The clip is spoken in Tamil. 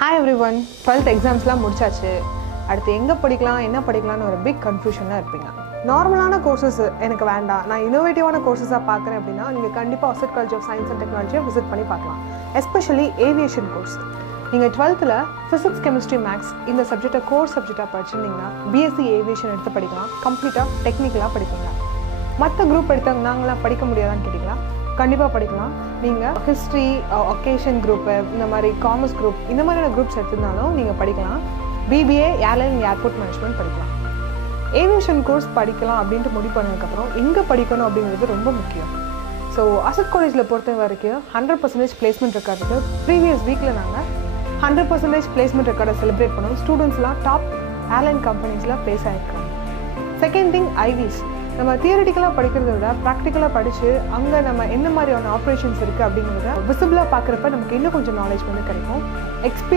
ஹாய் எவ்ரி ஒன், 12th எக்ஸாம்ஸ்லாம் முடிச்சாச்சு. அடுத்து எங்கே படிக்கலாம், என்ன படிக்கலாம்னு ஒரு பிக் கன்ஃபியூஷனாக இருப்பீங்க. நார்மலான கோர்சஸ் எனக்கு வேண்டாம், நான் இன்னோவேட்டிவான கோர்சஸாக பார்க்குறேன் அப்படின்னா நீங்கள் கண்டிப்பாக arts college of science and டெக்னாலஜியை விசிட் பண்ணி பார்க்கலாம். Especially aviation course. நீங்கள் 12th ஃபிசிக்ஸ், கெமிஸ்ட்ரி, மேக்ஸ் இந்த சப்ஜெக்டை கோர் சப்ஜெக்டாக படிச்சிருந்தீங்கன்னா பிஎஸ்சி ஏவியேஷன் எடுத்து படிக்கலாம். கம்ப்ளீட்டாக டெக்னிக்கலாக படிப்பீங்க. மற்ற குரூப் எடுத்தவங்க நாங்களாம் படிக்க முடியாதான்னு கேட்டிங்களா? கண்டிப்பாக படிக்கலாம். நீங்கள் ஹிஸ்ட்ரி, ஒகேஷன் குரூப்பு, இந்த மாதிரி காமர்ஸ் குரூப், இந்த மாதிரியான குரூப்ஸ் எடுத்திருந்தாலும் நீங்கள் படிக்கலாம். பிபிஏ ஏர்லைன் ஏர்போர்ட் மேனேஜ்மெண்ட் படிக்கலாம். ஏவியேஷன் கோர்ஸ் படிக்கலாம் அப்படின்ட்டு முடிவு பண்ணதுக்கப்புறம் எங்கே படிக்கணும் அப்படிங்கிறது ரொம்ப முக்கியம். ஸோ அசட் காலேஜில் பொறுத்த வரைக்கும் 100% பிளேஸ்மெண்ட் ரெக்கார்டுக்கு ப்ரீவியஸ் வீக்கில் நாங்கள் 100% பிளேஸ்மெண்ட் ரெக்கார்டை செலிப்ரேட் பண்ணோம். ஸ்டூடெண்ட்ஸ்லாம் டாப் ஏர்லைன் கம்பெனிஸில் ப்ளேஸ் ஆகிருக்காங்க. Second thing, IVs. நம்ம தியரிட்டிக்கலாக படிக்கிறத விட ப்ராக்டிக்கலாக படித்து அங்கே நம்ம என்ன மாதிரியான ஆப்ரேஷன்ஸ் இருக்குது அப்படிங்கிறத விசிபிளாக பார்க்குறப்ப நமக்கு இன்னும் கொஞ்சம் நாலேஜ் வந்து கிடைக்கும்.